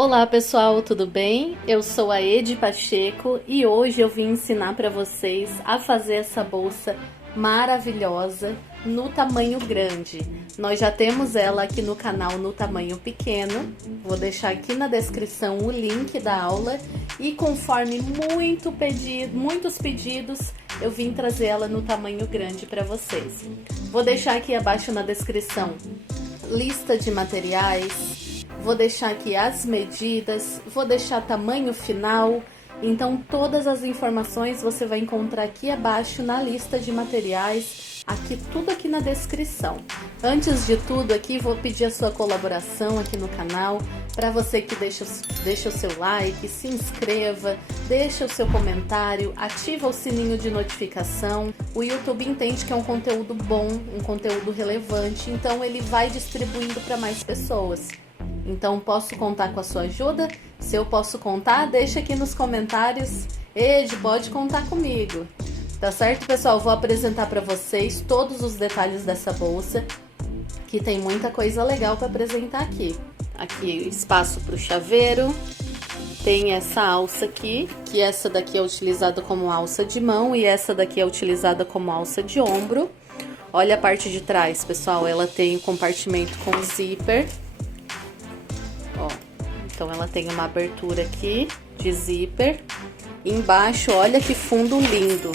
Olá pessoal, tudo bem? Eu sou a Edi Pacheco e hoje eu vim ensinar para vocês a fazer essa bolsa maravilhosa no tamanho grande. Nós já temos ela aqui no canal no tamanho pequeno, vou deixar aqui na descrição o link da aula e conforme muitos pedidos, eu vim trazer ela no tamanho grande para vocês. Vou deixar aqui abaixo na descrição lista de materiais, vou deixar aqui as medidas, vou deixar tamanho final, então todas as informações você vai encontrar aqui abaixo na lista de materiais, tudo aqui na descrição. Antes de tudo aqui, vou pedir a sua colaboração aqui no canal, para você que deixa o seu like, se inscreva, deixa o seu comentário, ativa o sininho de notificação. O YouTube entende que é um conteúdo bom, um conteúdo relevante, então ele vai distribuindo para mais pessoas. Então, posso contar com a sua ajuda? Se eu posso contar, deixa aqui nos comentários. Ed, pode contar comigo. Tá certo, pessoal? Vou apresentar para vocês todos os detalhes dessa bolsa, que tem muita coisa legal para apresentar aqui. Aqui, espaço para o chaveiro. Tem essa alça aqui, que essa daqui é utilizada como alça de mão e essa daqui é utilizada como alça de ombro. Olha a parte de trás, pessoal. Ela tem um compartimento com zíper. Ó, então ela tem uma abertura aqui de zíper. Embaixo, olha que fundo lindo.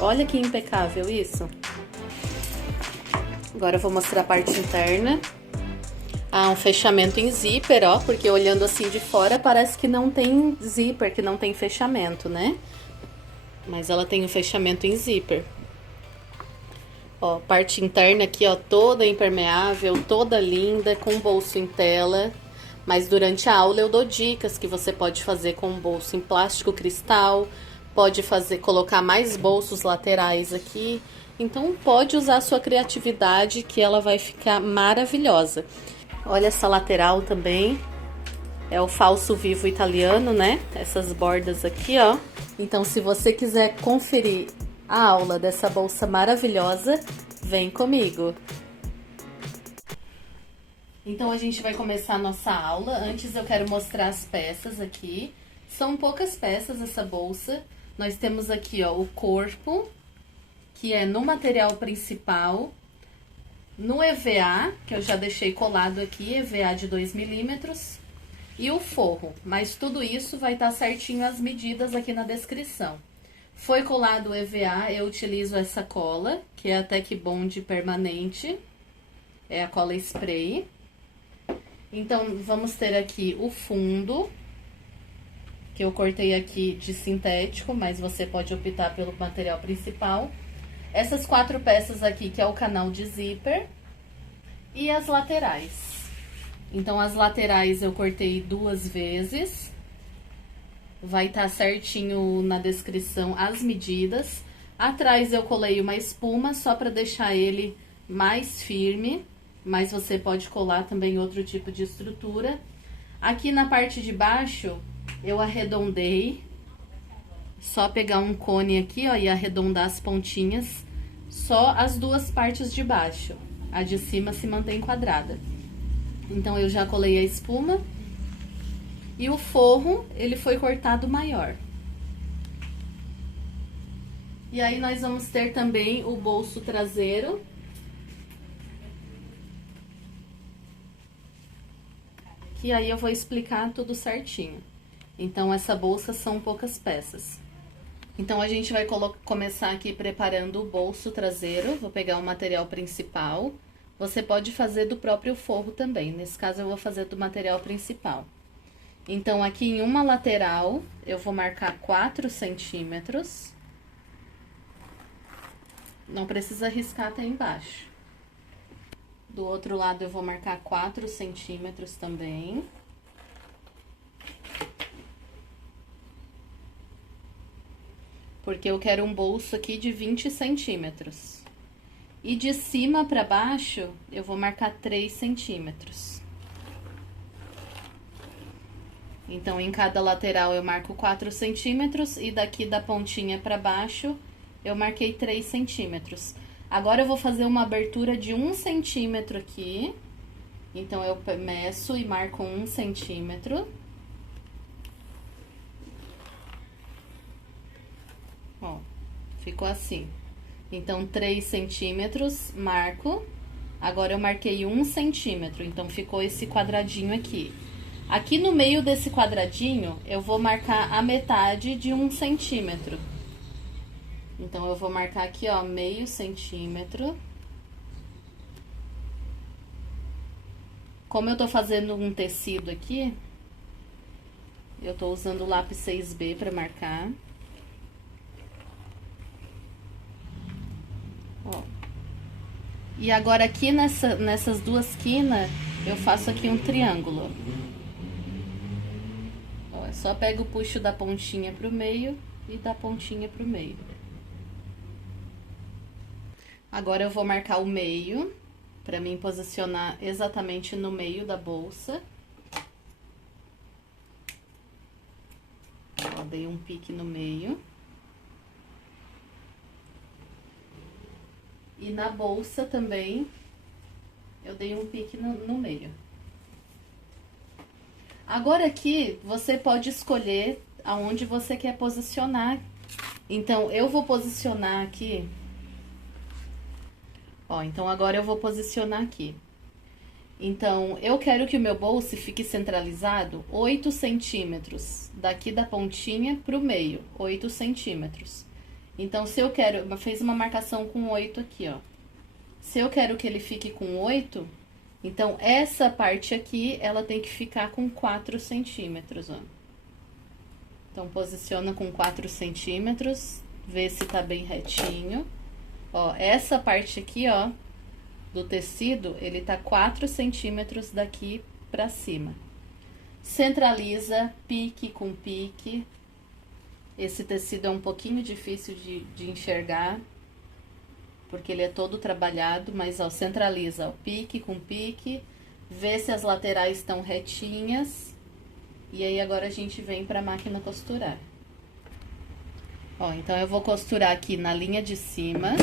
Olha que impecável isso. Agora eu vou mostrar a parte interna. Ah, um fechamento em zíper, ó, porque olhando assim de fora parece que não tem zíper, que não tem fechamento, né? Mas ela tem um fechamento em zíper. Ó, parte interna aqui, ó, toda impermeável, toda linda, com bolso em tela. Mas durante a aula eu dou dicas que você pode fazer com um bolso em plástico cristal, pode colocar mais bolsos laterais aqui. Então pode usar a sua criatividade que ela vai ficar maravilhosa. Olha essa lateral também, é o falso vivo italiano, né? Essas bordas aqui, ó. Então se você quiser conferir a aula dessa bolsa maravilhosa, vem comigo. Então, a gente vai começar a nossa aula. Antes, eu quero mostrar as peças aqui. São poucas peças essa bolsa. Nós temos aqui, ó, o corpo, que é no material principal, no EVA, que eu já deixei colado aqui, EVA de 2 milímetros, e o forro. Mas tudo isso vai estar certinho as medidas aqui na descrição. Foi colado o EVA, eu utilizo essa cola, que é a Tec Bond permanente, é a cola spray. Então, vamos ter aqui o fundo, que eu cortei aqui de sintético, mas você pode optar pelo material principal. Essas 4 peças aqui, que é o canal de zíper, e as laterais. Então, as laterais eu cortei 2 vezes, vai estar certinho na descrição as medidas. Atrás eu colei uma espuma, só para deixar ele mais firme. Mas você pode colar também outro tipo de estrutura. Aqui na parte de baixo, eu arredondei. Só pegar um cone aqui, ó, e arredondar as pontinhas. Só as 2 partes de baixo. A de cima se mantém quadrada. Então, eu já colei a espuma. E o forro, ele foi cortado maior. E aí, nós vamos ter também o bolso traseiro. E aí eu vou explicar tudo certinho. Então, essa bolsa são poucas peças. Então, a gente vai começar aqui preparando o bolso traseiro. Vou pegar o material principal. Você pode fazer do próprio forro também. Nesse caso, eu vou fazer do material principal. Então, aqui em uma lateral, eu vou marcar 4 centímetros. Não precisa riscar até embaixo. Do outro lado, eu vou marcar 4 centímetros também. Porque eu quero um bolso aqui de 20 centímetros. E de cima para baixo, eu vou marcar 3 centímetros. Então, em cada lateral, eu marco 4 centímetros. E daqui da pontinha para baixo, eu marquei 3 centímetros. Agora, eu vou fazer uma abertura de 1 centímetro aqui. Então, eu meço e marco 1 centímetro. ficou assim. Então, 3 centímetros, marco. Agora eu marquei 1 centímetro, então ficou esse quadradinho aqui. Aqui no meio desse quadradinho, eu vou marcar a metade de 1 centímetro. Então, eu vou marcar aqui, ó, meio centímetro. Como eu tô fazendo um tecido aqui, eu tô usando o lápis 6B pra marcar. Ó. E agora aqui nessas duas quinas, eu faço aqui um triângulo. Ó, eu só pego, puxo da pontinha pro meio e da pontinha pro meio. Agora eu vou marcar o meio, pra mim posicionar exatamente no meio da bolsa. Ó, dei um pique no meio. E na bolsa também, eu dei um pique no meio. Agora aqui, você pode escolher aonde você quer posicionar. Então, eu vou posicionar aqui. Ó, então agora eu vou posicionar aqui. Então, eu quero que o meu bolso fique centralizado 8 centímetros. Daqui da pontinha pro meio, 8 centímetros. Então, se eu quero... Eu fiz uma marcação com 8 aqui, ó. Se eu quero que ele fique com 8, então, essa parte aqui, ela tem que ficar com 4 centímetros, ó. Então, posiciona com 4 centímetros, vê se tá bem retinho. Ó, essa parte aqui, ó, do tecido, ele tá 4 centímetros daqui pra cima. Centraliza, pique com pique. Esse tecido é um pouquinho difícil de enxergar, porque ele é todo trabalhado, mas, ó, centraliza, ó, pique com pique, vê se as laterais estão retinhas, e aí agora a gente vem pra máquina costurar. Ó, então eu vou costurar aqui na linha de cima,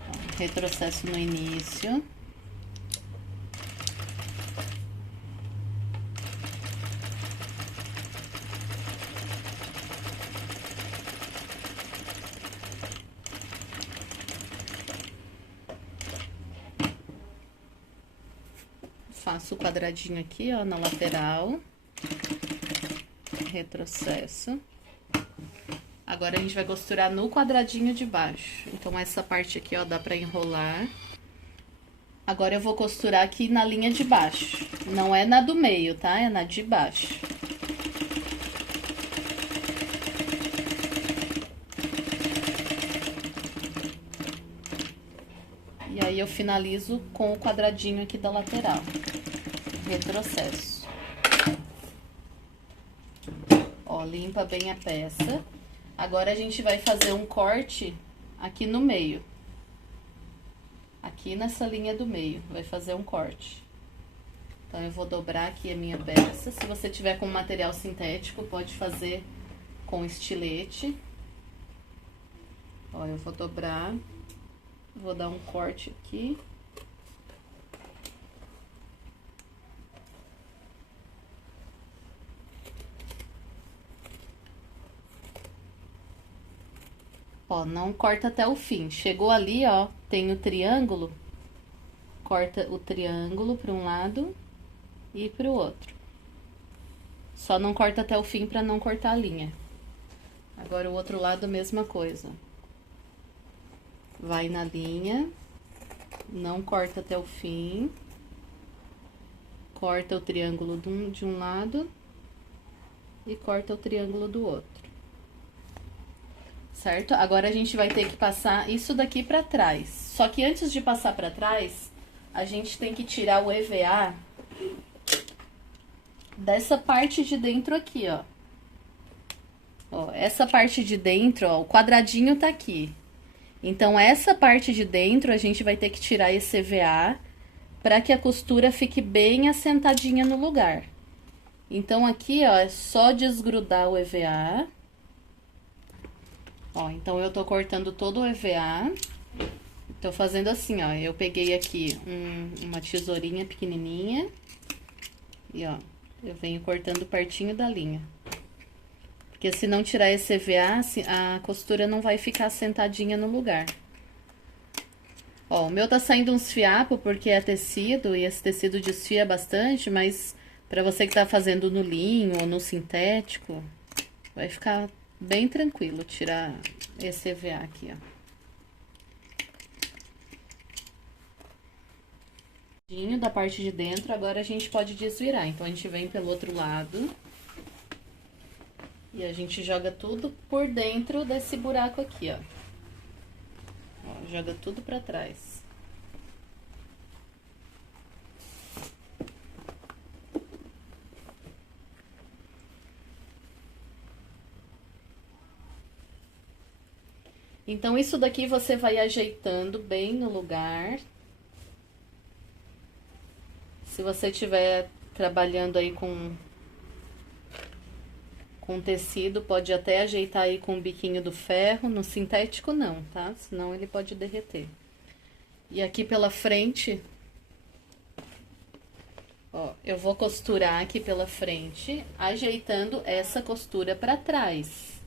ó, retrocesso no início. Faço o quadradinho aqui, ó, na lateral. Retrocesso. Agora, a gente vai costurar no quadradinho de baixo. Então, essa parte aqui, ó, dá pra enrolar. Agora, eu vou costurar aqui na linha de baixo. Não é na do meio, tá? É na de baixo. E aí, eu finalizo com o quadradinho aqui da lateral. Retrocesso. Ó, limpa bem a peça. Agora, a gente vai fazer um corte aqui no meio. Aqui nessa linha do meio, vai fazer um corte. Então, eu vou dobrar aqui a minha peça. Se você tiver com material sintético, pode fazer com estilete. Ó, eu vou dobrar. Vou dar um corte aqui. Ó, não corta até o fim. Chegou ali, ó, tem o triângulo. Corta o triângulo para um lado e para o outro. Só não corta até o fim para não cortar a linha. Agora, o outro lado, a mesma coisa. Vai na linha, não corta até o fim. Corta o triângulo de um lado e corta o triângulo do outro. Certo? Agora, a gente vai ter que passar isso daqui pra trás. Só que antes de passar pra trás, a gente tem que tirar o EVA dessa parte de dentro aqui, ó. Ó, essa parte de dentro, ó, o quadradinho tá aqui. Então, essa parte de dentro, a gente vai ter que tirar esse EVA para que a costura fique bem assentadinha no lugar. Então, aqui, ó, é só desgrudar o EVA. Ó, então, eu tô cortando todo o EVA. Tô fazendo assim, ó, eu peguei aqui uma tesourinha pequenininha. E, ó, eu venho cortando pertinho da linha. Porque se não tirar esse EVA, a costura não vai ficar sentadinha no lugar. Ó, o meu tá saindo uns fiapos porque é tecido e esse tecido desfia bastante, mas pra você que tá fazendo no linho ou no sintético, vai ficar bem tranquilo tirar esse EVA aqui, ó. Da parte de dentro, agora a gente pode desvirar. Então, a gente vem pelo outro lado e a gente joga tudo por dentro desse buraco aqui, ó. Ó, joga tudo pra trás. Então, isso daqui você vai ajeitando bem no lugar. Se você estiver trabalhando aí com tecido, pode até ajeitar aí com o biquinho do ferro. No sintético não, tá? Senão ele pode derreter. E aqui pela frente, ó, eu vou costurar aqui pela frente, ajeitando essa costura pra trás.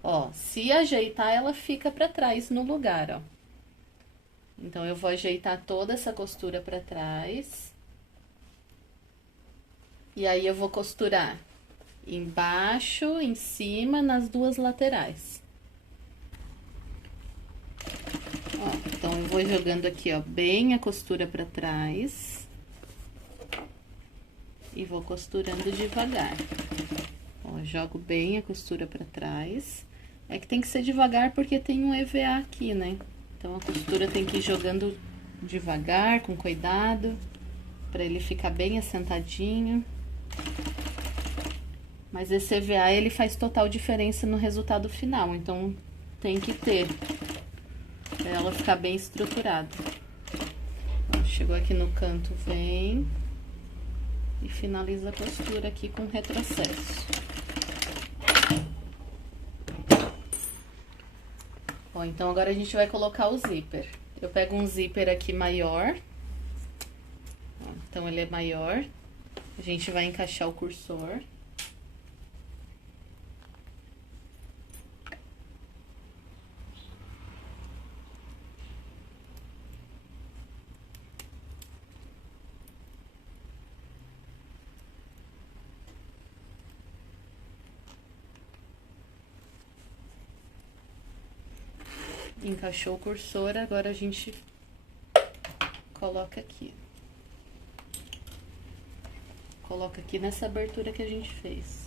Ó, se ajeitar, ela fica pra trás no lugar, ó. Então, eu vou ajeitar toda essa costura pra trás. E aí, eu vou costurar embaixo, em cima, nas duas laterais. Ó, então, eu vou jogando aqui, ó, bem a costura pra trás. E vou costurando devagar. Ó, jogo bem a costura pra trás. É que tem que ser devagar porque tem um EVA aqui, né? Então, a costura tem que ir jogando devagar, com cuidado, pra ele ficar bem assentadinho. Mas esse EVA, ele faz total diferença no resultado final, então tem que ter, pra ela ficar bem estruturada. Ó, chegou aqui no canto, vem e finaliza a costura aqui com retrocesso. Ó, então agora a gente vai colocar o zíper. Eu pego um zíper aqui maior, ó, então ele é maior. A gente vai encaixar o cursor. Encaixou o cursor, agora a gente coloca aqui. Coloca aqui nessa abertura que a gente fez.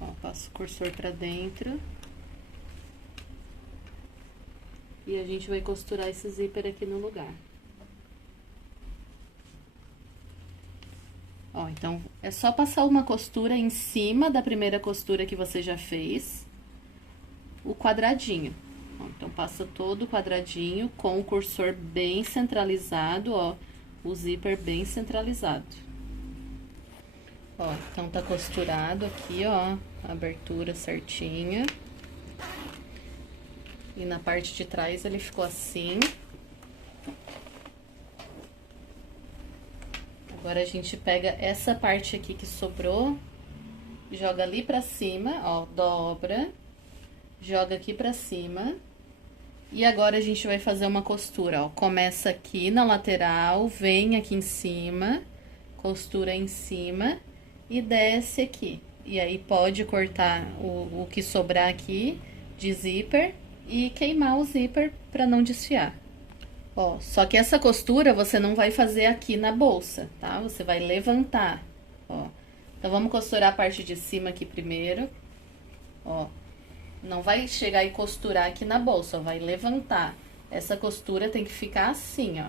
Ó, passo o cursor pra dentro. E a gente vai costurar esse zíper aqui no lugar. Ó, então, é só passar uma costura em cima da primeira costura que você já fez, o quadradinho. Ó, então, passa todo o quadradinho com o cursor bem centralizado, ó, o zíper bem centralizado. Ó, então, tá costurado aqui, ó, a abertura certinha. E na parte de trás ele ficou assim. Agora, a gente pega essa parte aqui que sobrou, joga ali pra cima, ó, dobra, joga aqui pra cima. E agora, a gente vai fazer uma costura, ó, começa aqui na lateral, vem aqui em cima, costura em cima e desce aqui. E aí, pode cortar o que sobrar aqui de zíper e queimar o zíper pra não desfiar. Ó, só que essa costura você não vai fazer aqui na bolsa, tá? Você vai levantar, ó. Então, vamos costurar a parte de cima aqui primeiro, ó. Não vai chegar e costurar aqui na bolsa, ó, vai levantar. Essa costura tem que ficar assim, ó.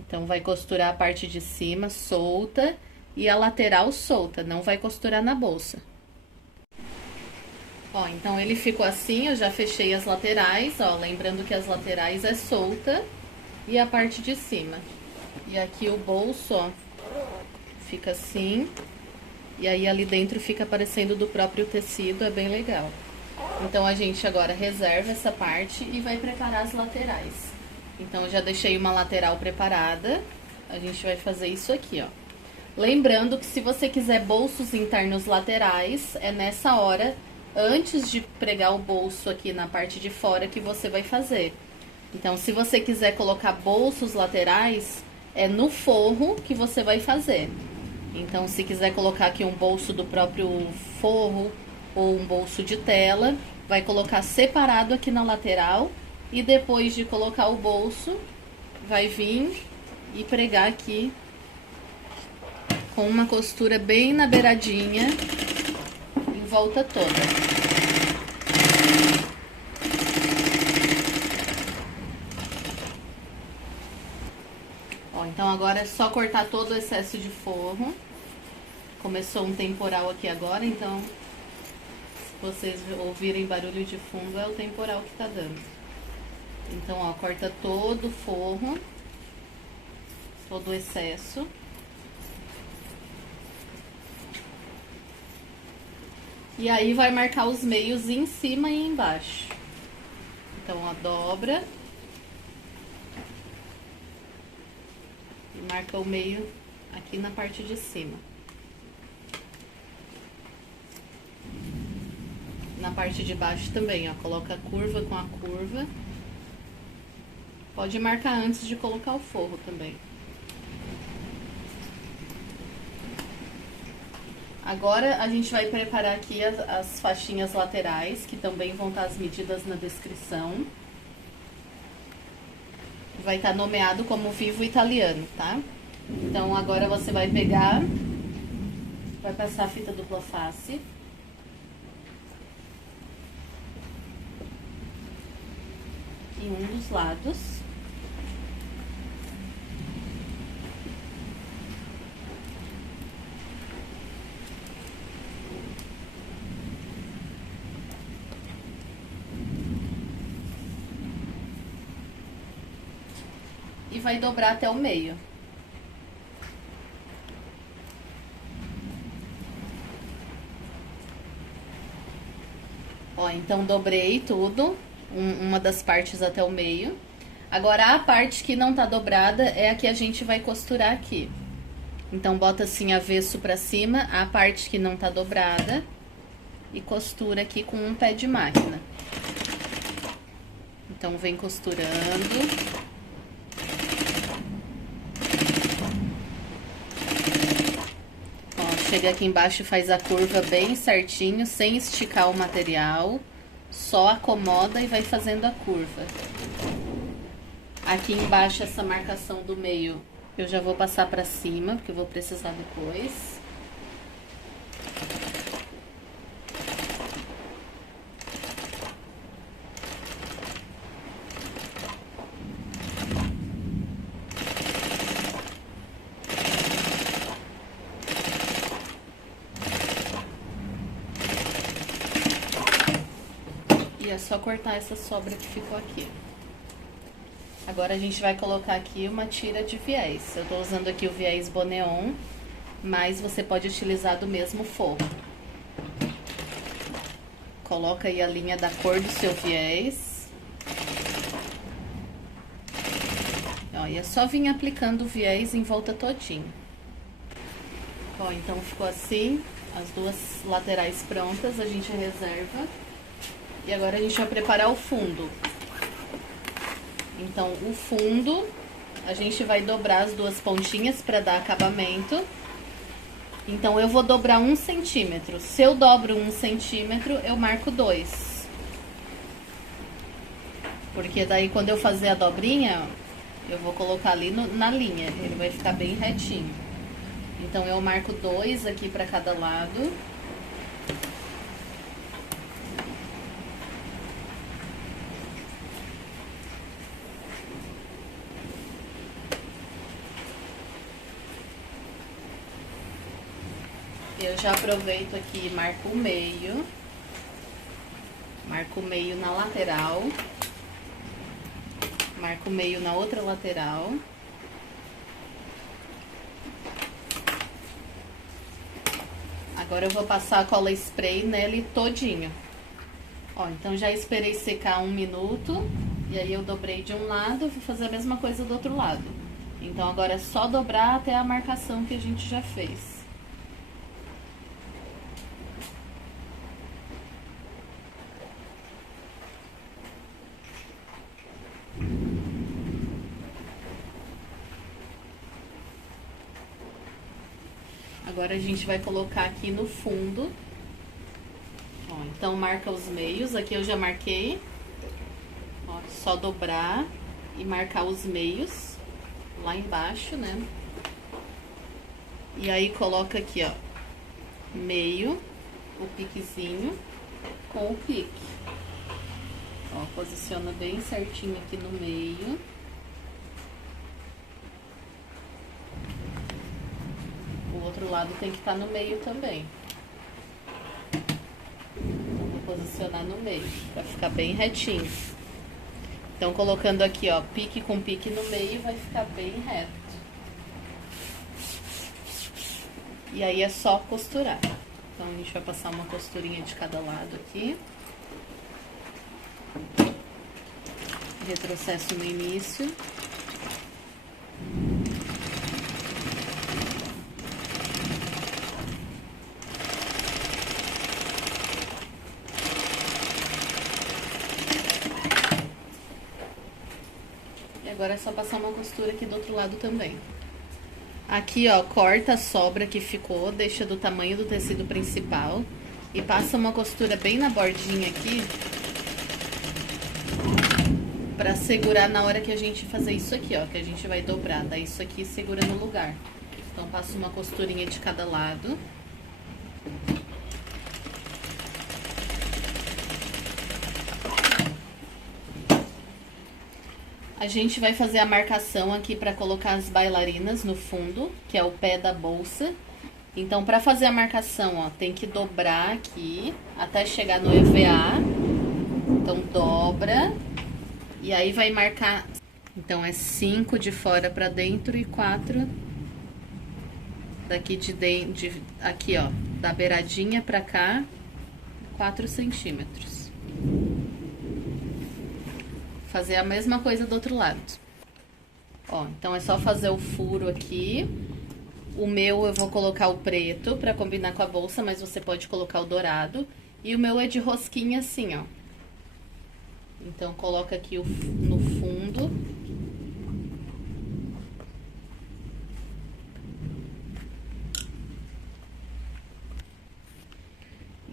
Então, vai costurar a parte de cima solta e a lateral solta, não vai costurar na bolsa. Ó, então ele ficou assim, eu já fechei as laterais, ó, lembrando que as laterais é solta e a parte de cima. E aqui o bolso, ó, fica assim, e aí ali dentro fica aparecendo do próprio tecido, é bem legal. Então, a gente agora reserva essa parte e vai preparar as laterais. Então, eu já deixei uma lateral preparada, a gente vai fazer isso aqui, ó. Lembrando que se você quiser bolsos internos laterais, é nessa hora, antes de pregar o bolso aqui na parte de fora, que você vai fazer. Então, se você quiser colocar bolsos laterais, é no forro que você vai fazer. Então, se quiser colocar aqui um bolso do próprio forro ou um bolso de tela, vai colocar separado aqui na lateral e depois de colocar o bolso, vai vir e pregar aqui com uma costura bem na beiradinha em volta toda. Então agora é só cortar todo o excesso de forro. Começou um temporal aqui agora, então se vocês ouvirem barulho de fundo é o temporal que tá dando. Então, ó, corta todo o forro, todo o excesso. E aí vai marcar os meios em cima e embaixo. Então, ó, dobra. Marca o meio aqui na parte de cima. Na parte de baixo também, ó, coloca a curva com a curva. Pode marcar antes de colocar o forro também. Agora a gente vai preparar aqui as faixinhas laterais, que também vão estar as medidas na descrição. Vai estar nomeado como Vivo Italiano, tá? Então agora você vai pegar, vai passar a fita dupla face. Em um dos lados. E vai dobrar até o meio. Ó, então dobrei tudo, uma das partes até o meio. Agora a parte que não tá dobrada é a que a gente vai costurar aqui. Então bota assim avesso pra cima, a parte que não tá dobrada, e costura aqui com um pé de máquina. Então vem costurando. Chega aqui embaixo e faz a curva bem certinho, sem esticar o material. Só acomoda e vai fazendo a curva. Aqui embaixo, essa marcação do meio, eu já vou passar pra cima, porque eu vou precisar depois. É só cortar essa sobra que ficou aqui. Agora a gente vai colocar aqui uma tira de viés. Eu tô usando aqui o viés Boneon, mas você pode utilizar do mesmo forro. Coloca aí a linha da cor do seu viés. Ó, e é só vir aplicando o viés em volta todinho. Ó, então ficou assim, as duas laterais prontas, a gente reserva. E agora a gente vai preparar o fundo. Então, o fundo, a gente vai dobrar as duas pontinhas para dar acabamento. Então, eu vou dobrar 1 centímetro. Se eu dobro 1 centímetro, eu marco 2. Porque daí, quando eu fazer a dobrinha, eu vou colocar ali na linha. Ele vai ficar bem retinho. Então, eu marco 2 aqui para cada lado. Eu já aproveito aqui e marco o meio. Marco o meio na lateral. Marco o meio na outra lateral. Agora eu vou passar a cola spray nele todinho. Ó, então já esperei secar 1 minuto. E aí eu dobrei de um lado, vou fazer a mesma coisa do outro lado. Então agora é só dobrar até a marcação que a gente já fez. Agora a gente vai colocar aqui no fundo. Ó, então marca os meios, aqui eu já marquei. Ó, só dobrar e marcar os meios lá embaixo, né? E aí coloca aqui, ó, meio, o piquezinho com o pique. Ó, posiciona bem certinho aqui no meio. O outro lado tem que estar no meio também. Vou posicionar no meio, pra ficar bem retinho. Então, colocando aqui, ó, pique com pique no meio, vai ficar bem reto. E aí é só costurar. Então, a gente vai passar uma costurinha de cada lado aqui. Retrocesso no início. E agora é só passar uma costura aqui do outro lado também. Aqui, ó, corta a sobra que ficou, deixa do tamanho do tecido principal e passa uma costura bem na bordinha aqui pra segurar na hora que a gente fazer isso aqui, ó, que a gente vai dobrar, daí isso aqui segura no lugar. Então, passo uma costurinha de cada lado. A gente vai fazer a marcação aqui para colocar as bailarinas no fundo, que é o pé da bolsa. Então, para fazer a marcação, ó, tem que dobrar aqui até chegar no EVA. Então, dobra e aí vai marcar. Então, é 5 de fora para dentro e 4 daqui de dentro, aqui, ó, da beiradinha para cá, 4 centímetros. Fazer a mesma coisa do outro lado. Ó, então é só fazer o furo aqui. O meu eu vou colocar o preto pra combinar com a bolsa, mas você pode colocar o dourado. E o meu é de rosquinha assim, ó. Então coloca aqui no fundo.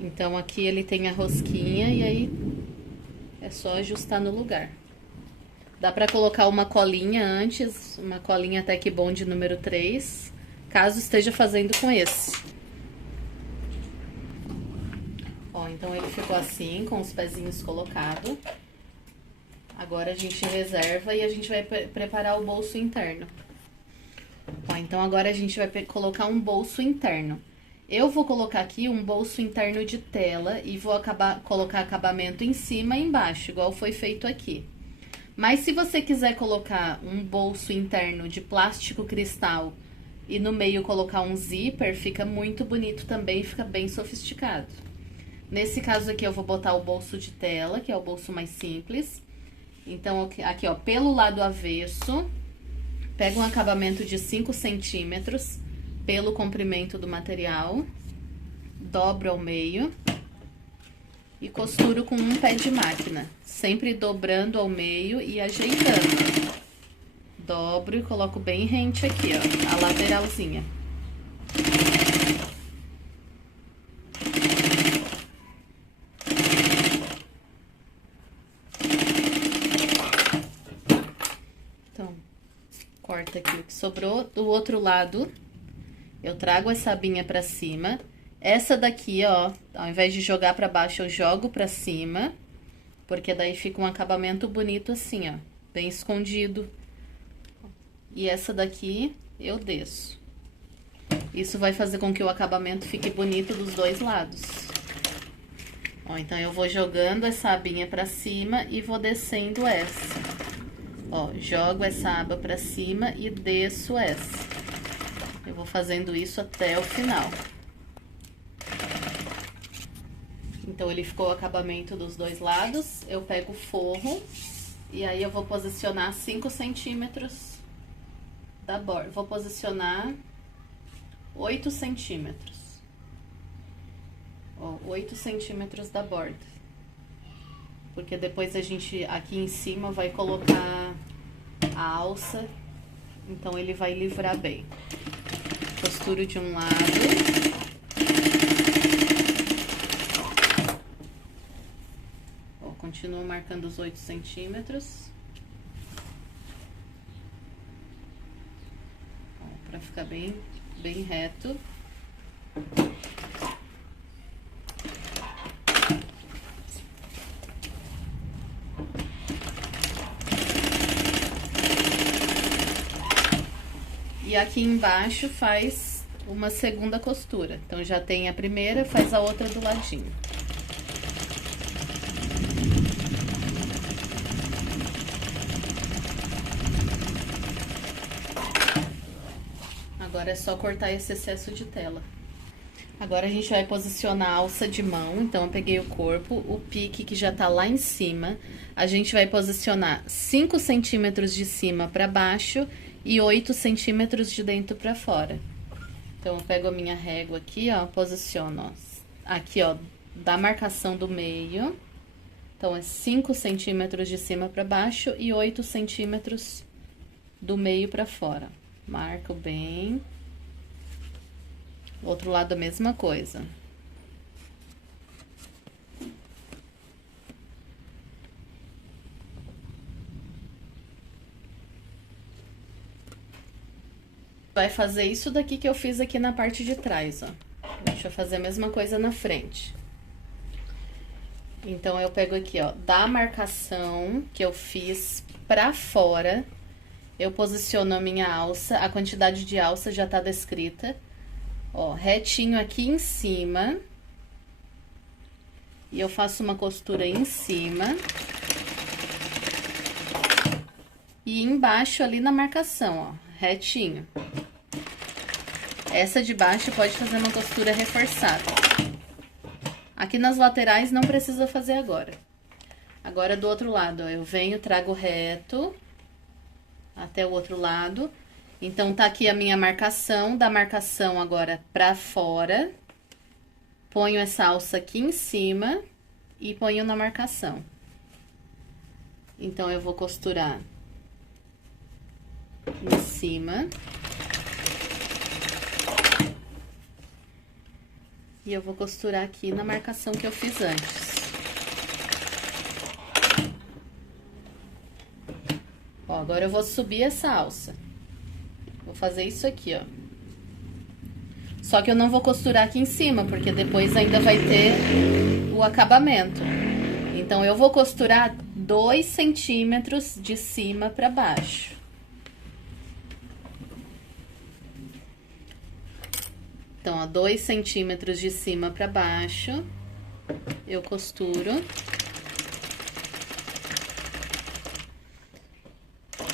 Então aqui ele tem a rosquinha e aí é só ajustar no lugar. Dá pra colocar uma colinha antes, uma colinha Tec Bond número 3, caso esteja fazendo com esse. Ó, então ele ficou assim, com os pezinhos colocados. Agora a gente reserva e a gente vai preparar o bolso interno. Ó, então agora a gente vai colocar um bolso interno. Eu vou colocar aqui um bolso interno de tela e vou colocar acabamento em cima e embaixo, igual foi feito aqui. Mas se você quiser colocar um bolso interno de plástico cristal e no meio colocar um zíper, fica muito bonito também, fica bem sofisticado. Nesse caso aqui eu vou botar o bolso de tela, que é o bolso mais simples. Então aqui, ó, pelo lado avesso, pega um acabamento de 5 centímetros pelo comprimento do material, dobro ao meio e costuro com um pé de máquina, sempre dobrando ao meio e ajeitando. Dobro e coloco bem rente aqui, ó, a lateralzinha. Então, corta aqui o que sobrou. Do outro lado, eu trago essa abinha pra cima. Essa daqui, ó, ao invés de jogar pra baixo, eu jogo pra cima, porque daí fica um acabamento bonito assim, ó, bem escondido. E essa daqui, eu desço. Isso vai fazer com que o acabamento fique bonito dos dois lados. Ó, então eu vou jogando essa abinha pra cima e vou descendo essa. Ó, jogo essa aba pra cima e desço essa. Eu vou fazendo isso até o final. Então, ele ficou o acabamento dos dois lados. Eu pego o forro e aí eu vou posicionar 5 centímetros da borda. Vou posicionar 8 centímetros. Ó, 8 centímetros da borda. Porque depois a gente, aqui em cima, vai colocar a alça. Então, ele vai livrar bem. Costuro de um lado. Ó, continuo marcando os 8 centímetros. Ó, pra ficar bem reto. E aqui embaixo faz uma segunda costura. Então, já tem a primeira, faz a outra do ladinho. Agora é só cortar esse excesso de tela. Agora a gente vai posicionar a alça de mão. Então, eu peguei o corpo, o pique que já tá lá em cima. A gente vai posicionar 5 centímetros de cima pra baixo e 8 centímetros de dentro pra fora. Então, eu pego a minha régua aqui, ó, posiciono, ó, aqui, ó, da marcação do meio. Então, é 5 centímetros de cima pra baixo e 8 centímetros do meio pra fora. Marco bem. Outro lado a mesma coisa. Vai fazer isso daqui que eu fiz aqui na parte de trás, ó. Deixa eu fazer a mesma coisa na frente. Então, eu pego aqui, ó, da marcação que eu fiz pra fora, eu posiciono a minha alça, a quantidade de alça já tá descrita. Ó, retinho aqui em cima. E eu faço uma costura em cima. E embaixo ali na marcação, ó, retinho. Essa de baixo pode fazer uma costura reforçada. Aqui nas laterais não precisa fazer agora. Agora, do outro lado, ó, eu venho, trago reto até o outro lado. Então, tá aqui a minha marcação, da marcação agora pra fora. Ponho essa alça aqui em cima e ponho na marcação. Então, eu vou costurar em cima. E eu vou costurar aqui na marcação que eu fiz antes. Ó, agora eu vou subir essa alça. Vou fazer isso aqui, ó. Só que eu não vou costurar aqui em cima, porque depois ainda vai ter o acabamento. Então, eu vou costurar 2 centímetros de cima pra baixo. Então, ó, 2 centímetros de cima pra baixo, eu costuro.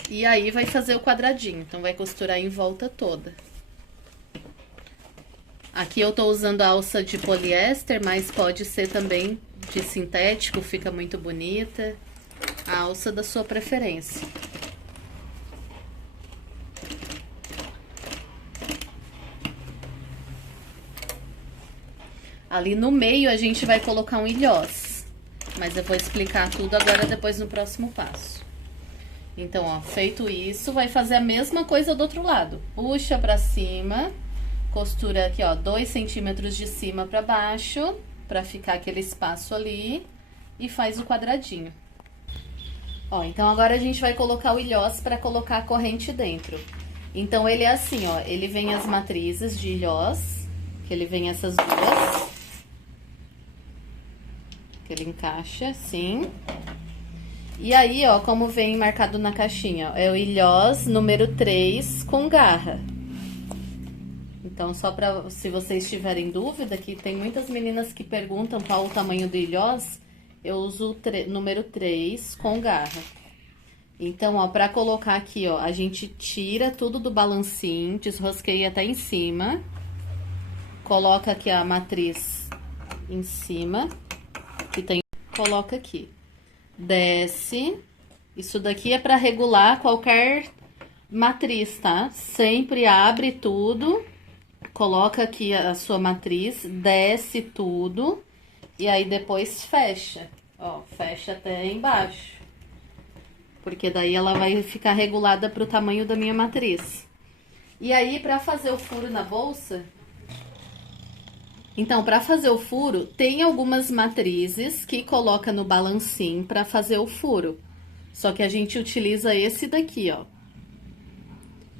E aí, vai fazer o quadradinho, então, vai costurar em volta toda. Aqui eu tô usando a alça de poliéster, mas pode ser também de sintético, fica muito bonita. A alça da sua preferência. Ali no meio a gente vai colocar um ilhós, mas eu vou explicar tudo agora depois no próximo passo. Então, ó, feito isso, vai fazer a mesma coisa do outro lado. Puxa pra cima, costura aqui, ó, 2 centímetros de cima pra baixo, pra ficar aquele espaço ali, e faz o quadradinho. Ó, então agora a gente vai colocar o ilhós pra colocar a corrente dentro. Então, ele é assim, ó, ele vem as matrizes de ilhós, que ele vem essas duas. Que ele encaixa assim. E aí, ó, como vem marcado na caixinha, ó, é o ilhós número 3 com garra. Então, só pra, se vocês tiverem dúvida, que tem muitas meninas que perguntam qual o tamanho do ilhós, eu uso o número 3 com garra. Então, ó, pra colocar aqui, ó, a gente tira tudo do balancinho, desrosqueia até em cima. Coloca aqui a matriz em cima, que tem, coloca aqui. Desce. Isso daqui é pra regular qualquer Matriz, tá? Sempre abre tudo, coloca aqui a sua matriz, desce tudo e aí depois fecha. Ó, fecha até embaixo. Porque daí ela vai ficar regulada pro tamanho da minha matriz. E aí, pra fazer o furo na bolsa... Então, pra fazer o furo, tem algumas matrizes que coloca no balancim pra fazer o furo. Só que a gente utiliza esse daqui, ó.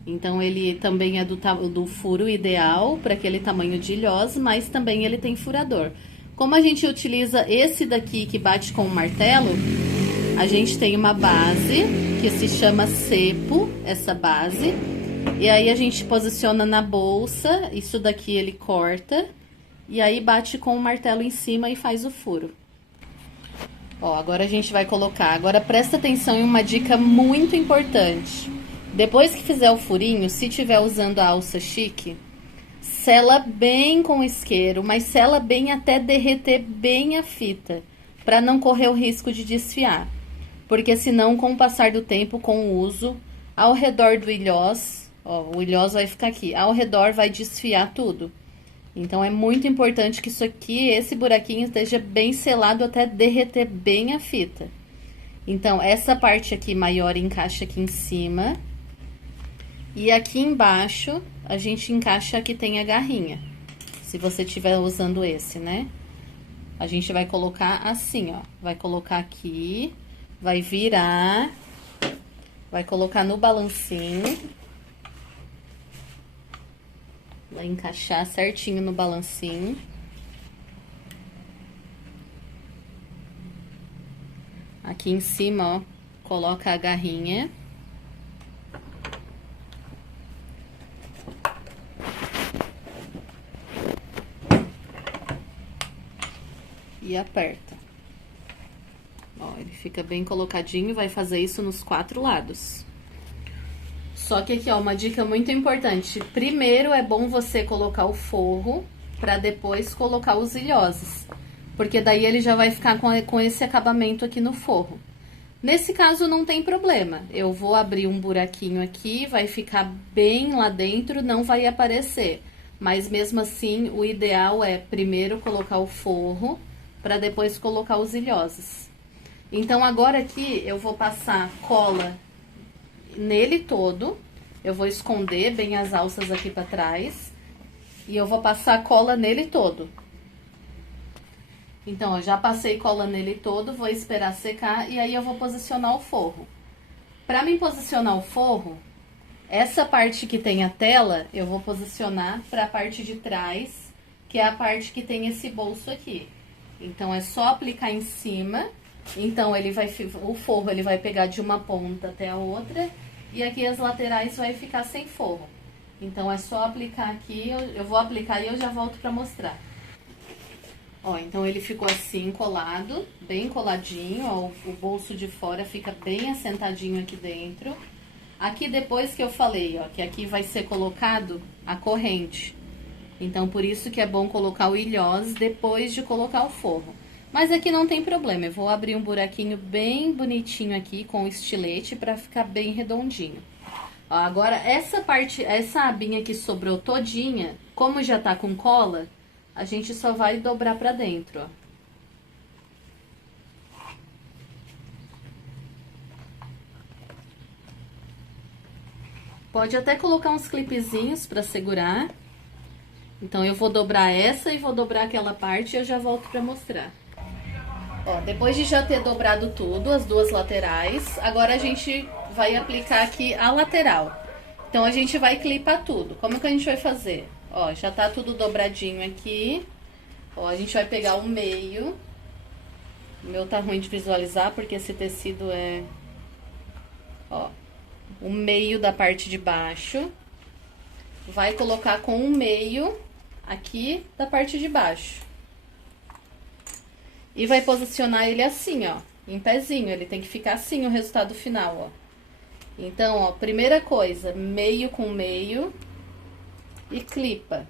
Então, ele também é do furo ideal para aquele tamanho de ilhós, mas também ele tem furador. Como a gente utiliza esse daqui que bate com o martelo, a gente tem uma base que se chama cepo, essa base. E aí a gente posiciona na bolsa, isso daqui ele corta, e aí bate com o martelo em cima e faz o furo. Ó, agora a gente vai colocar. Agora presta atenção em uma dica muito importante. Depois que fizer o furinho, se tiver usando a alça chique, sela bem com isqueiro, mas sela bem até derreter bem a fita, para não correr o risco de desfiar. Porque senão, com o passar do tempo, com o uso, ao redor do ilhós, ó, o ilhós vai ficar aqui, ao redor vai desfiar tudo. Então, é muito importante que isso aqui, esse buraquinho, esteja bem selado até derreter bem a fita. Então, essa parte aqui maior encaixa aqui em cima. E aqui embaixo, a gente encaixa que tem a garrinha. Se você estiver usando esse, né? A gente vai colocar assim, ó. Vai colocar aqui, vai virar, vai colocar no balancinho. Vai encaixar certinho no balancinho. Aqui em cima, ó, coloca a garrinha. E aperta. Ó, ele fica bem colocadinho, vai fazer isso nos 4 lados. Só que aqui, ó, uma dica muito importante. Primeiro é bom você colocar o forro, pra depois colocar os ilhoses. Porque daí ele já vai ficar com esse acabamento aqui no forro. Nesse caso não tem problema. Eu vou abrir um buraquinho aqui, vai ficar bem lá dentro, não vai aparecer. Mas mesmo assim, o ideal é primeiro colocar o forro, para depois colocar os ilhoses. Então, agora aqui, eu vou passar cola nele todo. Eu vou esconder bem as alças aqui para trás. E eu vou passar cola nele todo. Então, eu já passei cola nele todo, vou esperar secar e aí eu vou posicionar o forro. Para mim posicionar o forro, essa parte que tem a tela, eu vou posicionar para a parte de trás, que é a parte que tem esse bolso aqui. Então, é só aplicar em cima. Então, ele vai, o forro ele vai pegar de uma ponta até a outra. E aqui as laterais vai ficar sem forro. Então, é só aplicar aqui. Eu vou aplicar e eu já volto pra mostrar. Ó, então ele ficou assim, colado. Bem coladinho, ó. O bolso de fora fica bem assentadinho aqui dentro. Aqui depois que eu falei, ó, que aqui vai ser colocado a corrente. Então, por isso que é bom colocar o ilhós depois de colocar o forro. Mas aqui não tem problema, eu vou abrir um buraquinho bem bonitinho aqui com o estilete pra ficar bem redondinho. Ó, agora, essa parte, essa abinha que sobrou todinha, como já tá com cola, a gente só vai dobrar pra dentro, ó. Pode até colocar uns clipezinhos pra segurar. Então, eu vou dobrar essa e vou dobrar aquela parte e eu já volto pra mostrar. Ó, depois de já ter dobrado tudo, as duas laterais, agora a gente vai aplicar aqui a lateral. Então, a gente vai clipar tudo. Como que a gente vai fazer? Ó, já tá tudo dobradinho aqui. Ó, a gente vai pegar o meio. O meu tá ruim de visualizar, porque esse tecido é... Ó, o meio da parte de baixo. Vai colocar com o meio aqui da parte de baixo. E vai posicionar ele assim, ó, em pezinho. Ele tem que ficar assim o resultado final, ó. Então, ó, primeira coisa, meio com meio e clipa.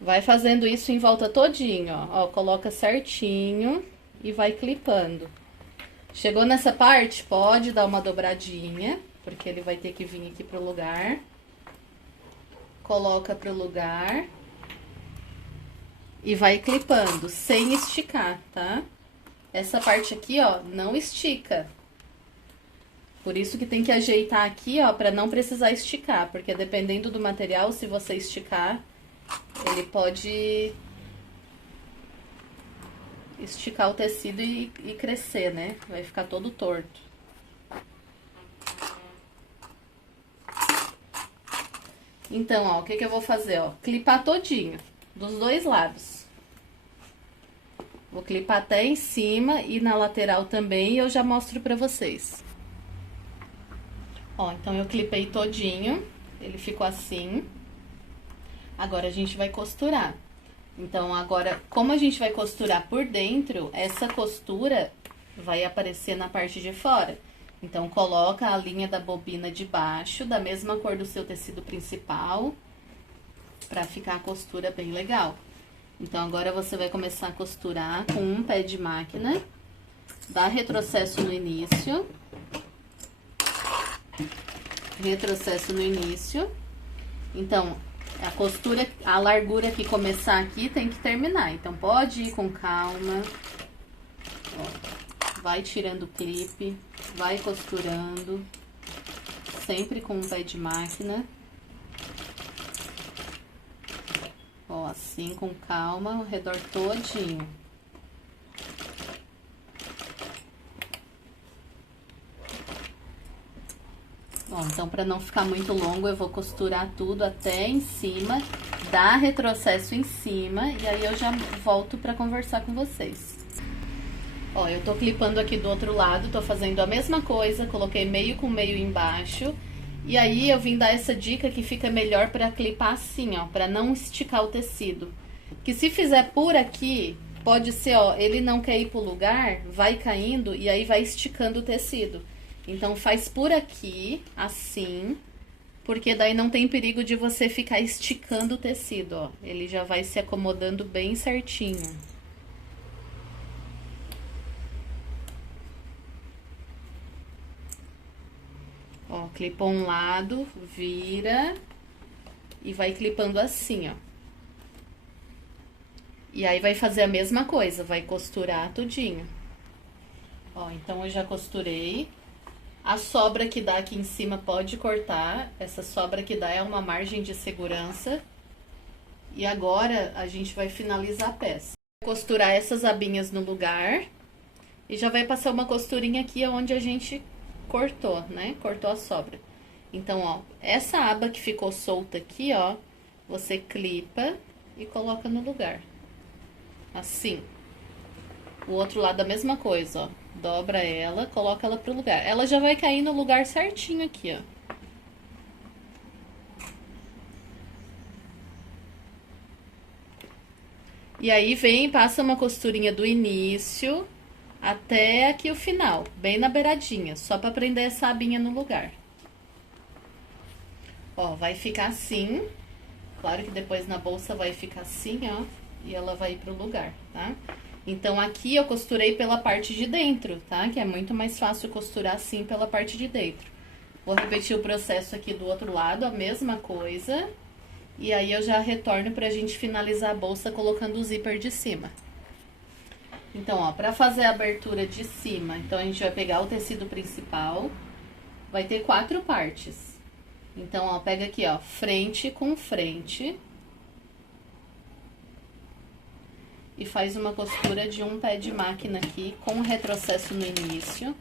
Vai fazendo isso em volta todinho, ó. Ó, coloca certinho e vai clipando. Chegou nessa parte, pode dar uma dobradinha, porque ele vai ter que vir aqui pro lugar. Coloca pro lugar. E vai clipando, sem esticar, tá? Essa parte aqui, ó, não estica. Por isso que tem que ajeitar aqui, ó, pra não precisar esticar. Porque dependendo do material, se você esticar, ele pode esticar o tecido e crescer, né? Vai ficar todo torto. Então, ó, o que que eu vou fazer, ó? Clipar todinho, dos dois lados. Vou clipar até em cima e na lateral também, e eu já mostro pra vocês. Ó, então eu clipei todinho, ele ficou assim. Agora a gente vai costurar. Então, agora, como a gente vai costurar por dentro, essa costura vai aparecer na parte de fora. Então, coloca a linha da bobina de baixo, da mesma cor do seu tecido principal, pra ficar a costura bem legal. Então, agora você vai começar a costurar com um pé de máquina, dá retrocesso no início. Retrocesso no início. Então, a costura, a largura que começar aqui tem que terminar. Então, pode ir com calma. Ó, vai tirando o clipe, vai costurando. Sempre com um pé de máquina. Ó, assim, com calma, ao redor todinho. Bom, então, para não ficar muito longo, eu vou costurar tudo até em cima, dar retrocesso em cima, e aí eu já volto para conversar com vocês. Ó, eu tô clipando aqui do outro lado, tô fazendo a mesma coisa, coloquei meio com meio embaixo, e aí eu vim dar essa dica que fica melhor para clipar assim, ó, para não esticar o tecido. Que se fizer por aqui, pode ser, ó, ele não quer ir pro lugar, vai caindo, e aí vai esticando o tecido. Então, faz por aqui, assim, porque daí não tem perigo de você ficar esticando o tecido, ó. Ele já vai se acomodando bem certinho. Ó, clipou um lado, vira e vai clipando assim, ó. E aí, vai fazer a mesma coisa, vai costurar tudinho. Ó, então eu já costurei. A sobra que dá aqui em cima pode cortar, essa sobra que dá é uma margem de segurança. E agora, a gente vai finalizar a peça. Costurar essas abinhas no lugar e já vai passar uma costurinha aqui onde a gente cortou, né? Cortou a sobra. Então, ó, essa aba que ficou solta aqui, ó, você clipa e coloca no lugar. Assim. O outro lado a mesma coisa, ó. Dobra ela, coloca ela pro lugar. Ela já vai cair no lugar certinho aqui, ó. E aí vem, passa uma costurinha do início até aqui o final, bem na beiradinha, só pra prender essa abinha no lugar. Ó, vai ficar assim. Claro que depois na bolsa vai ficar assim, ó, e ela vai ir pro lugar, tá? Então, aqui eu costurei pela parte de dentro, tá? Que é muito mais fácil costurar assim pela parte de dentro. Vou repetir o processo aqui do outro lado, a mesma coisa. E aí, eu já retorno pra gente finalizar a bolsa colocando o zíper de cima. Então, ó, pra fazer a abertura de cima, então a gente vai pegar o tecido principal. Vai ter 4 partes. Então, ó, pega aqui, ó, frente com frente. E faz uma costura de um pé de máquina aqui, com retrocesso no início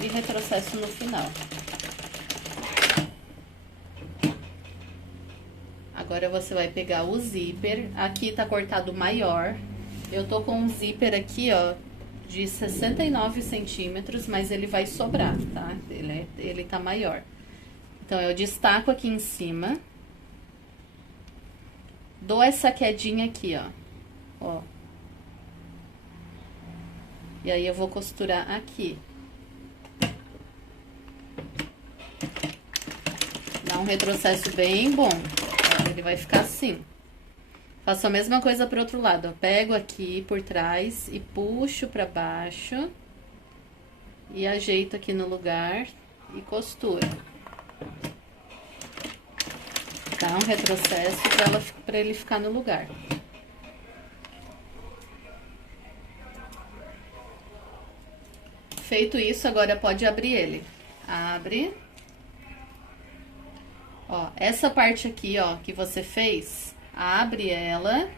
e retrocesso no final. Agora, você vai pegar o zíper, aqui tá cortado maior. Eu tô com um zíper aqui, ó, de 69 centímetros, mas ele vai sobrar, tá? Ele tá maior. Então, eu destaco aqui em cima. Dou essa quedinha aqui, ó. E aí, eu vou costurar aqui. Dá um retrocesso bem bom. Ó, ele vai ficar assim. Faço a mesma coisa pro outro lado, ó. Pego aqui por trás e puxo pra baixo. e ajeita aqui no lugar e costura. Dá um retrocesso para ele ficar no lugar. Feito isso, agora pode abrir ele. Abre. Ó, essa parte aqui, ó, que você fez, abre ela.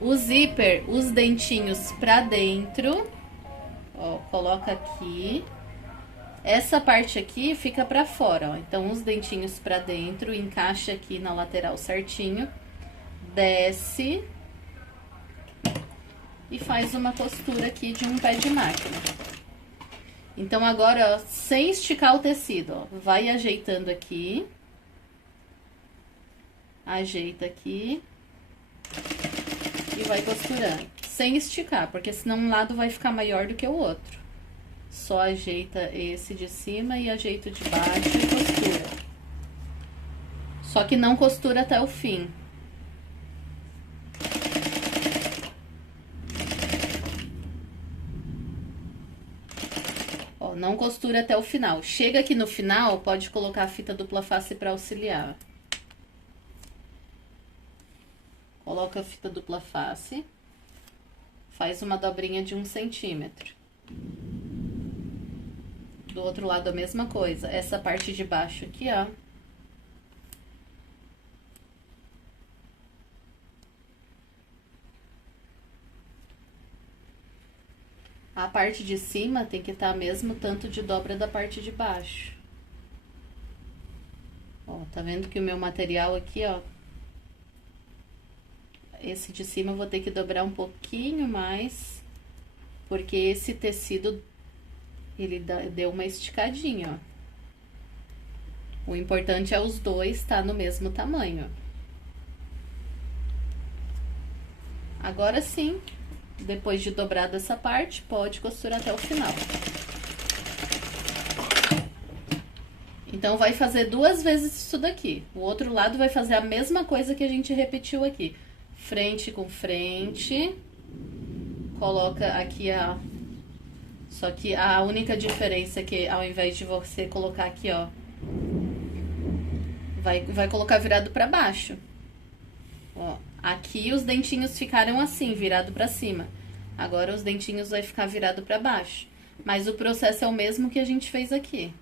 O zíper, os dentinhos pra dentro. Ó, coloca aqui. Essa parte aqui fica pra fora, ó. Então, os dentinhos pra dentro, encaixa aqui na lateral certinho. Desce. E faz uma costura aqui de um pé de máquina. Então, agora, ó, sem esticar o tecido, ó, vai ajeitando aqui. Ajeita aqui. E vai costurando. Sem esticar, porque senão um lado vai ficar maior do que o outro. Só ajeita esse de cima e ajeita o de baixo e costura. Só que não costura até o fim. Ó, não costura até o final. Chega aqui no final, pode colocar a fita dupla face para auxiliar. Coloca a fita dupla face. Faz uma dobrinha de 1 centímetro. Do outro lado a mesma coisa. Essa parte de baixo aqui, ó. A parte de cima tem que estar mesmo tanto de dobra da parte de baixo. Ó, tá vendo que o meu material aqui, ó. Esse de cima eu vou ter que dobrar um pouquinho mais, porque esse tecido, ele deu uma esticadinha, ó. O importante é os dois estar no mesmo tamanho, ó. Agora sim, depois de dobrada essa parte, pode costurar até o final. Então, vai fazer 2 vezes isso daqui. O outro lado vai fazer a mesma coisa que a gente repetiu aqui. Frente com frente. Coloca aqui a... Só que a única diferença é que ao invés de você colocar aqui, ó... Vai colocar virado pra baixo. Ó, aqui os dentinhos ficaram assim, virado pra cima. Agora os dentinhos vai ficar virado pra baixo. Mas o processo é o mesmo que a gente fez aqui.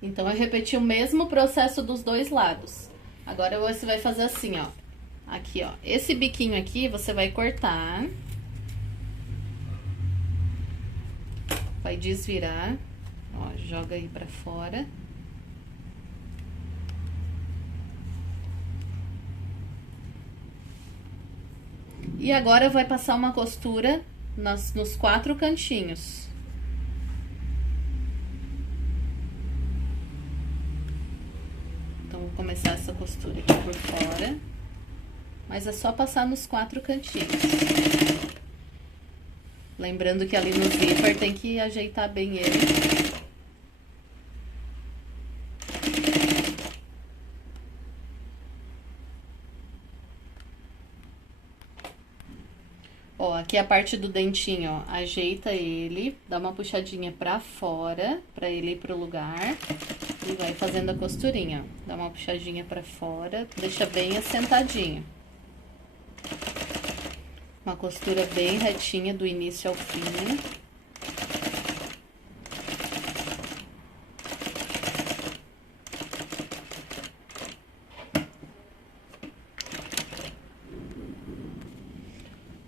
Então, eu repeti o mesmo processo dos dois lados. Agora, você vai fazer assim, ó. Aqui, ó. Esse biquinho aqui, você vai cortar. Vai desvirar. Ó, joga aí pra fora. E agora, vai passar uma costura nos 4 cantinhos. Então, vou começar essa costura aqui por fora. Mas é só passar nos 4 cantinhos. Lembrando que ali no zíper tem que ajeitar bem ele. Ó, aqui a parte do dentinho, ó, ajeita ele, dá uma puxadinha pra fora, pra ele ir pro lugar, e vai fazendo a costurinha, ó. Dá uma puxadinha pra fora, deixa bem assentadinho. Uma costura bem retinha do início ao fim.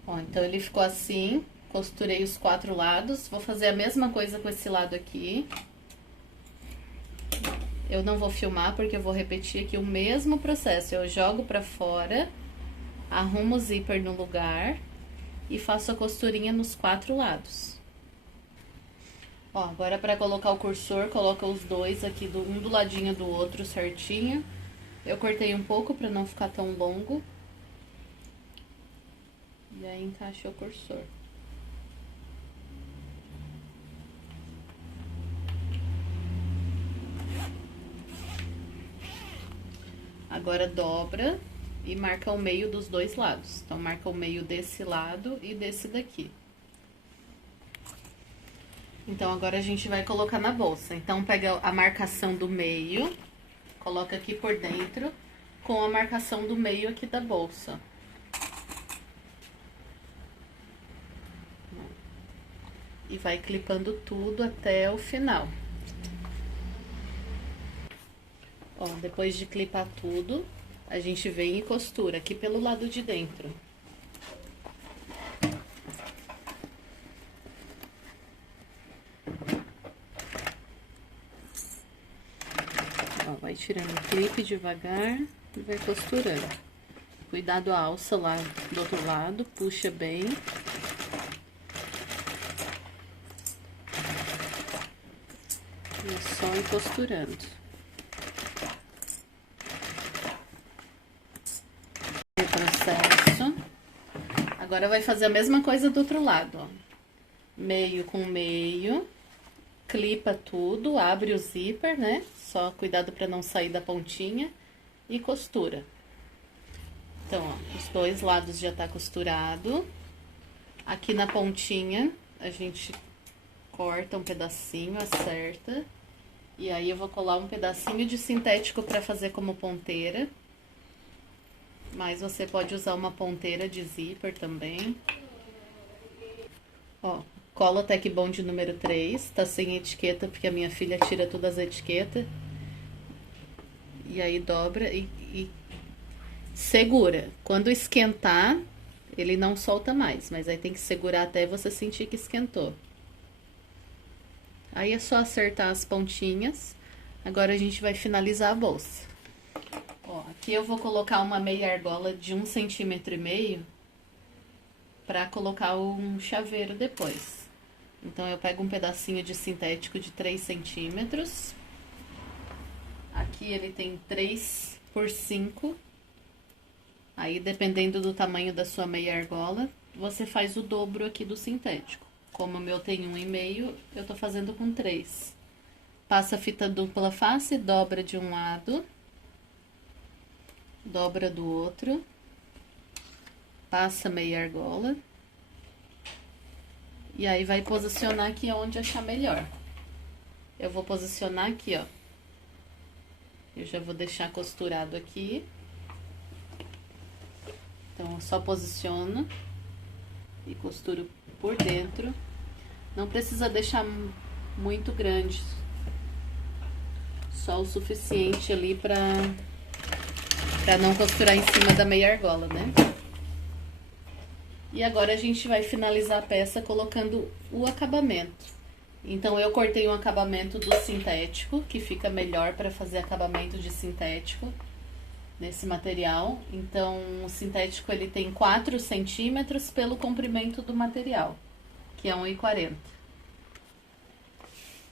Ó, então, ele ficou assim, costurei os 4 lados, vou fazer a mesma coisa com esse lado aqui. Eu não vou filmar, porque eu vou repetir aqui o mesmo processo. Eu jogo pra fora, arrumo o zíper no lugar e faço a costurinha nos 4 lados. Ó, agora pra colocar o cursor, coloca os dois aqui, um do ladinho do outro certinho. Eu cortei um pouco pra não ficar tão longo. E aí, encaixa o cursor. Agora, dobra e marca o meio dos dois lados. Então, marca o meio desse lado e desse daqui. Então, agora a gente vai colocar na bolsa. Então, pega a marcação do meio, coloca aqui por dentro, com a marcação do meio aqui da bolsa. E vai clipando tudo até o final. Ó, depois de clipar tudo, a gente vem e costura aqui pelo lado de dentro. Ó, vai tirando o clipe devagar e vai costurando. Cuidado a alça lá do outro lado, puxa bem. E é só ir costurando. Processo. Agora vai fazer a mesma coisa do outro lado, ó. Meio com meio, clipa tudo, abre o zíper, né? Só cuidado para não sair da pontinha e costura. Então, ó, os dois lados já tá costurado. Aqui na pontinha, a gente corta um pedacinho, acerta. E aí, eu vou colar um pedacinho de sintético para fazer como ponteira. Mas você pode usar uma ponteira de zíper também. Ó, cola Tec Bond número 3, tá sem etiqueta, porque a minha filha tira todas as etiquetas. E aí dobra e segura. Quando esquentar, ele não solta mais, mas aí tem que segurar até você sentir que esquentou. Aí é só acertar as pontinhas. Agora a gente vai finalizar a bolsa. Ó, aqui eu vou colocar uma meia argola de 1,5 cm pra colocar um chaveiro depois. Então, eu pego um pedacinho de sintético de 3 centímetros. Aqui ele tem 3 por 5. Aí, dependendo do tamanho da sua meia argola, você faz o dobro aqui do sintético. Como o meu tem 1,5, eu tô fazendo com 3. Passa a fita dupla face, dobra de um lado, dobra do outro, passa meia argola. E aí, vai posicionar aqui onde achar melhor. Eu vou posicionar aqui, ó. Eu já vou deixar costurado aqui. Então, eu só posiciono e costuro por dentro. Não precisa deixar muito grande. Só o suficiente ali pra não costurar em cima da meia argola, né? E agora a gente vai finalizar a peça colocando o acabamento. Então, eu cortei um acabamento do sintético, que fica melhor para fazer acabamento de sintético nesse material. Então, o sintético ele tem 4 centímetros pelo comprimento do material, que é 1,40.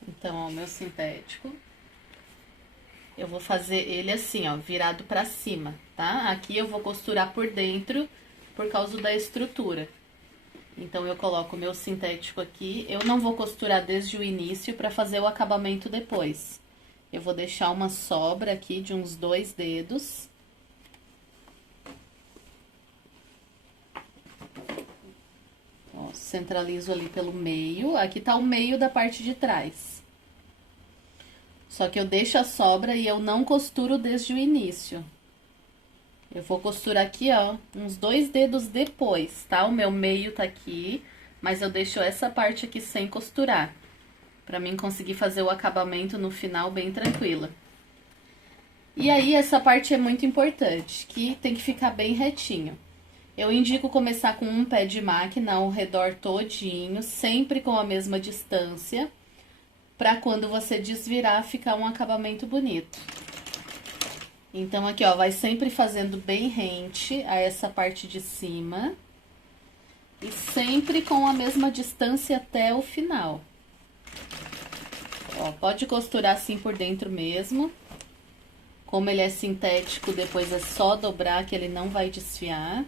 Então, ó, o meu sintético, eu vou fazer ele assim, ó, virado para cima, tá? Aqui eu vou costurar por dentro, por causa da estrutura. Então, eu coloco o meu sintético aqui. Eu não vou costurar desde o início para fazer o acabamento depois. Eu vou deixar uma sobra aqui de uns 2 dedos. Ó, centralizo ali pelo meio. Aqui tá o meio da parte de trás. Só que eu deixo a sobra e eu não costuro desde o início. Eu vou costurar aqui, ó, uns 2 dedos depois, tá? O meu meio tá aqui, mas eu deixo essa parte aqui sem costurar, pra mim conseguir fazer o acabamento no final bem tranquila. E aí, essa parte é muito importante, que tem que ficar bem retinho. Eu indico começar com um pé de máquina ao redor todinho, sempre com a mesma distância, pra quando você desvirar, ficar um acabamento bonito. Então, aqui, ó, vai sempre fazendo bem rente a essa parte de cima. E sempre com a mesma distância até o final. Ó, pode costurar assim por dentro mesmo. Como ele é sintético, depois é só dobrar que ele não vai desfiar.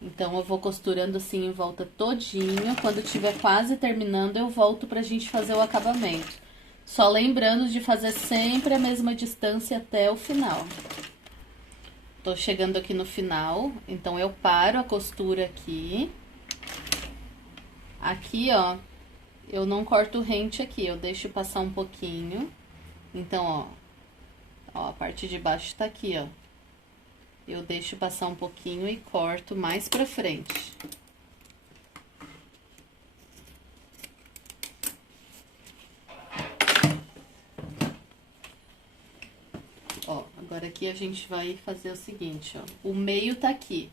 Então, eu vou costurando assim em volta todinho. Quando tiver quase terminando, eu volto pra gente fazer o acabamento. Só lembrando de fazer sempre a mesma distância até o final. Tô chegando aqui no final, então eu paro a costura aqui. Aqui, ó, eu não corto rente aqui, eu deixo passar um pouquinho. Então, ó, a parte de baixo tá aqui, ó. Eu deixo passar um pouquinho e corto mais pra frente. Ó, agora aqui a gente vai fazer o seguinte, ó. O meio tá aqui.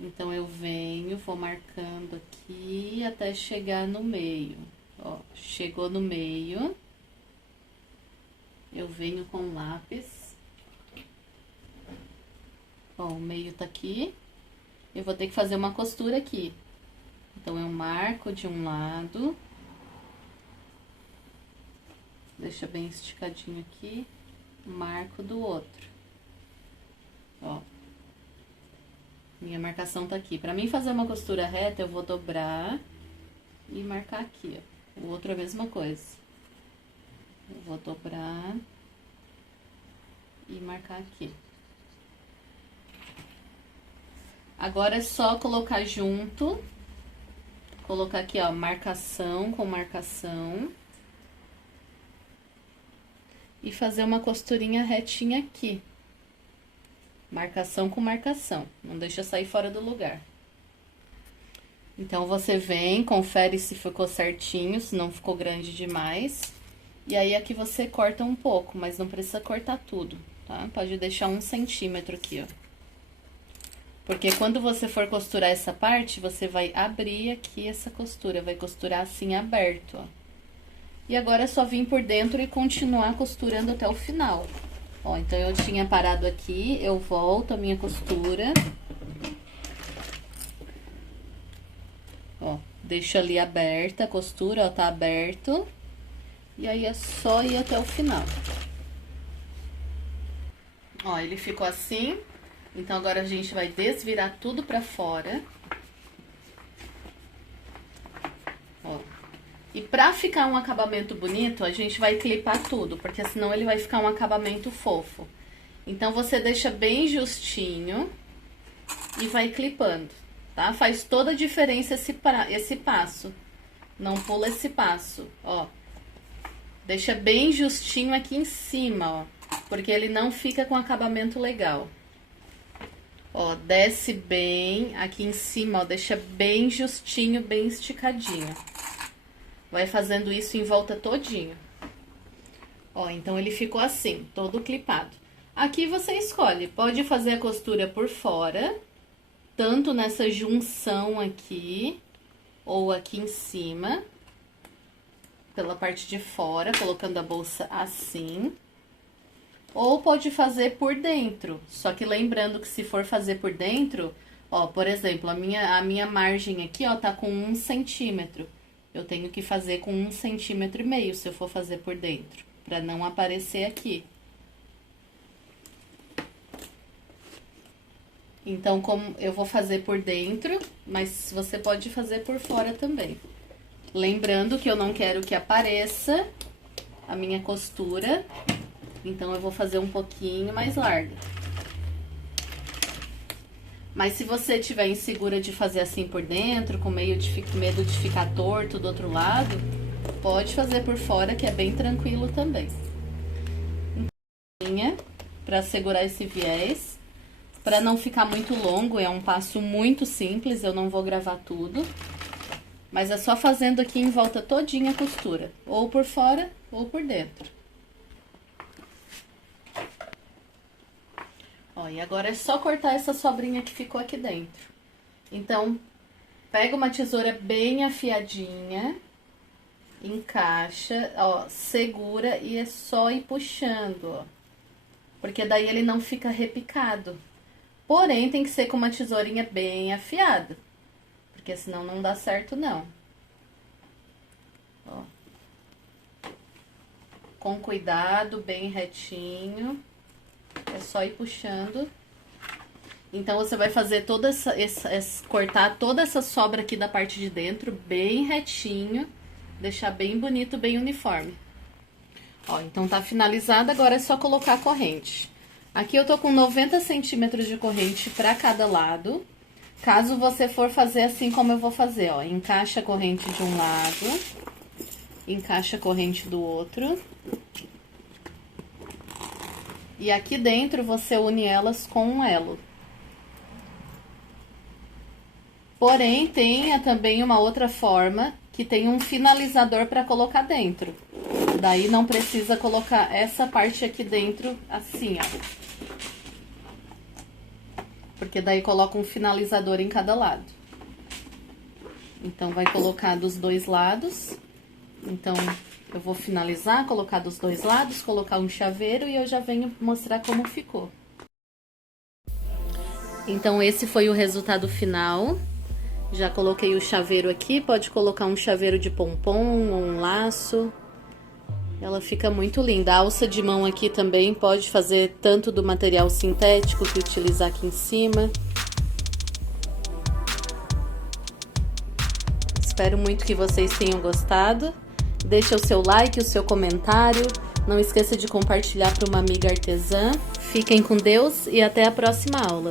Então, eu venho, vou marcando aqui até chegar no meio. Ó, chegou no meio. Eu venho com lápis. Ó, o meio tá aqui. Eu vou ter que fazer uma costura aqui. Então, eu marco de um lado. Deixa bem esticadinho aqui. Marco do outro. Ó. Minha marcação tá aqui. Pra mim fazer uma costura reta, eu vou dobrar e marcar aqui, ó. O outro é a mesma coisa. Eu vou dobrar e marcar aqui. Agora é só colocar junto. Colocar aqui, ó, marcação com marcação. E fazer uma costurinha retinha aqui. Marcação com marcação, não deixa sair fora do lugar. Então, você vem, confere se ficou certinho, se não ficou grande demais. E aí, aqui você corta um pouco, mas não precisa cortar tudo, tá? Pode deixar 1 centímetro aqui, ó. Porque quando você for costurar essa parte, você vai abrir aqui essa costura, vai costurar assim aberto, ó. E agora é só vir por dentro e continuar costurando até o final. Ó, então, eu tinha parado aqui, eu volto a minha costura. Ó, deixo ali aberta a costura, ó, tá aberto. E aí, é só ir até o final. Ó, ele ficou assim. Então, agora a gente vai desvirar tudo pra fora. Ó. E pra ficar um acabamento bonito, a gente vai clipar tudo, porque senão ele vai ficar um acabamento fofo. Então, você deixa bem justinho e vai clipando, tá? Faz toda a diferença esse passo. Não pula esse passo, ó. Deixa bem justinho aqui em cima, ó, porque ele não fica com acabamento legal. Ó, desce bem aqui em cima, ó, deixa bem justinho, bem esticadinho. Vai fazendo isso em volta todinho. Ó, então ele ficou assim, todo clipado. Aqui você escolhe, pode fazer a costura por fora, tanto nessa junção aqui, ou aqui em cima, pela parte de fora, colocando a bolsa assim. Ou pode fazer por dentro, só que lembrando que se for fazer por dentro, ó, por exemplo, a minha margem aqui, ó, tá com 1 centímetro. Eu tenho que fazer com 1,5 centímetro se eu for fazer por dentro, pra não aparecer aqui. Então, como eu vou fazer por dentro, mas você pode fazer por fora também. Lembrando que eu não quero que apareça a minha costura, então eu vou fazer um pouquinho mais larga. Mas se você tiver insegura de fazer assim por dentro, com medo de ficar torto do outro lado, pode fazer por fora, que é bem tranquilo também. Para segurar esse viés, para não ficar muito longo, é um passo muito simples, eu não vou gravar tudo. Mas é só fazendo aqui em volta todinha a costura, ou por fora ou por dentro. Ó, e agora é só cortar essa sobrinha que ficou aqui dentro. Então, pega uma tesoura bem afiadinha, encaixa, ó, segura e é só ir puxando, ó. Porque daí ele não fica repicado. Porém, tem que ser com uma tesourinha bem afiada, porque senão não dá certo, não. Ó. Com cuidado, bem retinho. É só ir puxando. Então, você vai fazer toda cortar toda essa sobra aqui da parte de dentro, bem retinho. Deixar bem bonito, bem uniforme. Ó, então tá finalizado, agora é só colocar a corrente. Aqui eu tô com 90 centímetros de corrente pra cada lado. Caso você for fazer assim como eu vou fazer, ó, encaixa a corrente de um lado, encaixa a corrente do outro. E aqui dentro você une elas com um elo. Porém, tem também uma outra forma que tem um finalizador para colocar dentro. Daí não precisa colocar essa parte aqui dentro assim, ó. Porque daí coloca um finalizador em cada lado. Então, vai colocar dos dois lados. Então, eu vou finalizar, colocar dos dois lados, colocar um chaveiro e eu já venho mostrar como ficou. Então, esse foi o resultado final. Já coloquei o chaveiro aqui, pode colocar um chaveiro de pompom ou um laço. Ela fica muito linda. A alça de mão aqui também pode fazer tanto do material sintético que utilizar aqui em cima. Espero muito que vocês tenham gostado. Deixa o seu like, o seu comentário. Não esqueça de compartilhar para uma amiga artesã. Fiquem com Deus e até a próxima aula.